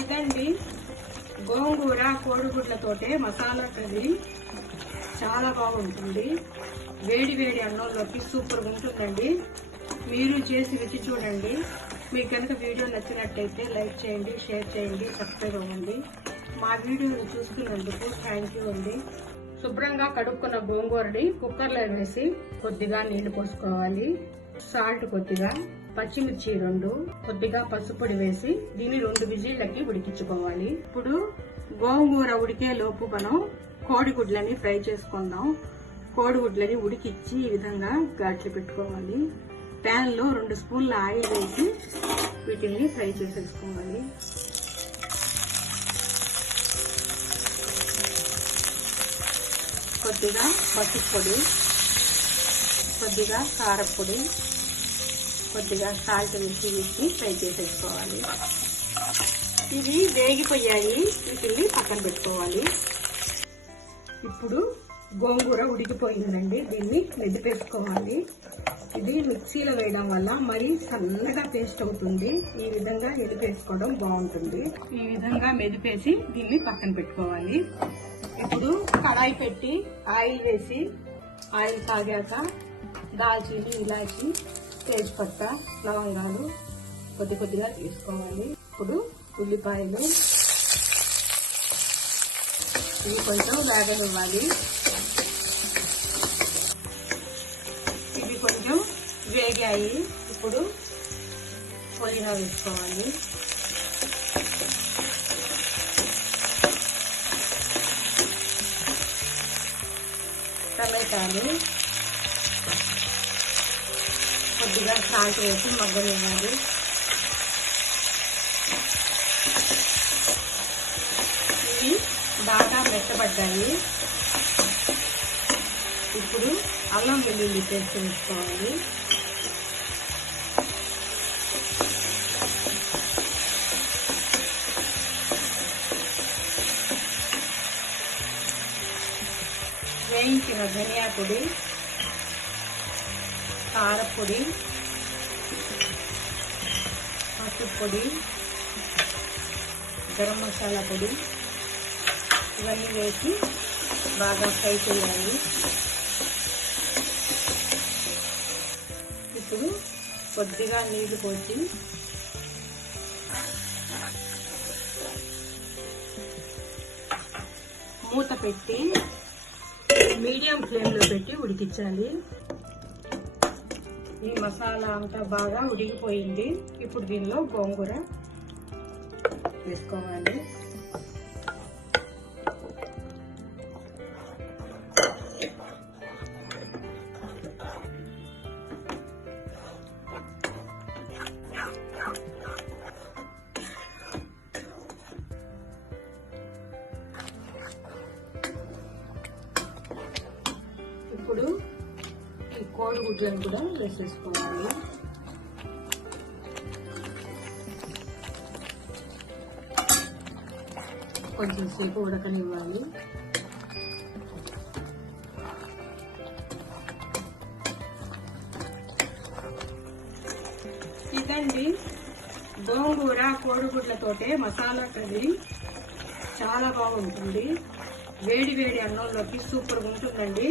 ఇదండి గోంగూర కోడిగుడ్లతోటే మసాలా కర్రీ. చాలా బాగుంటుంది. వేడి వేడి అన్నంలోకి సూపర్గా ఉంటుందండి. మీరు చేసి రుచి చూడండి. మీకు కనుక వీడియో నచ్చినట్టయితే లైక్ చేయండి, షేర్ చేయండి, సబ్స్క్రైబ్ అవ్వండి. మా వీడియోని చూస్తున్నందుకు థ్యాంక్ యూ అండి. శుభ్రంగా కడుక్కున్న గోంగూరని కుక్కర్లో వేసి కొద్దిగా నీళ్లు పోసుకోవాలి. సాల్ట్ కొద్దిగా, పచ్చిమిర్చి 2, కొద్దిగా పసుపు పొడి వేసి దీన్ని 2 విజిల్లకి ఉడికించుకోవాలి. ఇప్పుడు గోంగూర ఉడికే లోపు మనం కోడిగుడ్లని ఫ్రై చేసుకుందాం. కోడిగుడ్లని ఉడికిచ్చి ఈ విధంగా ఘాట్లు పెట్టుకోవాలి. ప్యాన్ లో 2 స్పూన్ల ఆయిల్ వేసి వీటిని ఫ్రై చేసేసుకోవాలి. కొద్దిగా పసుపు పొడి, కొద్దిగా కారపొడి, కొద్దిగా సాల్ట్ వేసి ఫ్రై చేసేసుకోవాలి. ఇవి వేగిపోయాయి. వీటిని పక్కన పెట్టుకోవాలి. ఇప్పుడు గోంగూర ఉడికిపోయిందండి. దీన్ని మెదిపేసుకోవాలి. ఇది మిక్సీలో వేయడం వల్ల మరీ సన్నగా పేస్ట్ అవుతుంది. ఈ విధంగా మెదిపేసుకోవడం బాగుంటుంది. ఈ విధంగా మెదిపేసి దీన్ని పక్కన పెట్టుకోవాలి. ఇప్పుడు కడాయి పెట్టి ఆయిల్ వేసి, ఆయిల్ కాగాక దాల్చీని, ఇలాచి, తేజ్పత్త, లవంగాలు కొద్దిగా తీసుకోవాలి. ఇప్పుడు ఉల్లిపాయలు ఇవి కొంచెం వేగనివ్వాలి. ఇవి కొంచెం వేగాయి. ఇప్పుడు పుదీనా వేసుకోవాలి. టమాటాలు కొద్దిగా సాల్ట్ వేసి మగ్గనివ్వాలి. ఇవి బాగా మెత్తబడ్డాయి. ఇప్పుడు అల్లం వెల్లుల్లి పేస్ట్ వేసుకోవాలి. వేయించిన ధనియా పొడి, కారపొడి, పసుపు పొడి, గరం మసాలా పొడి ఇవన్నీ వేసి బాగా ఫ్రై చేయాలి. ఇప్పుడు కొద్దిగా నీళ్లు పోసి మూత పెట్టి మీడియం ఫ్లేమ్లో పెట్టి ఉడికించాలి. ఈ మసాలా అంతా బాగా ఉడికిపోయింది. ఇప్పుడు దీనిలో గోంగూర వేసుకోవాలి. ఇప్పుడు ఈ కోడిగుడ్లను కూడా వేసేసుకోవాలి. కొంచెం సేపు ఉడకనివ్వాలి. ఇదండి గోంగూర కోడిగుడ్లతోటే మసాలా కర్రీ. చాలా బాగుంటుంది. వేడి వేడి అన్నంలోకి సూపర్గా ఉంటుందండి.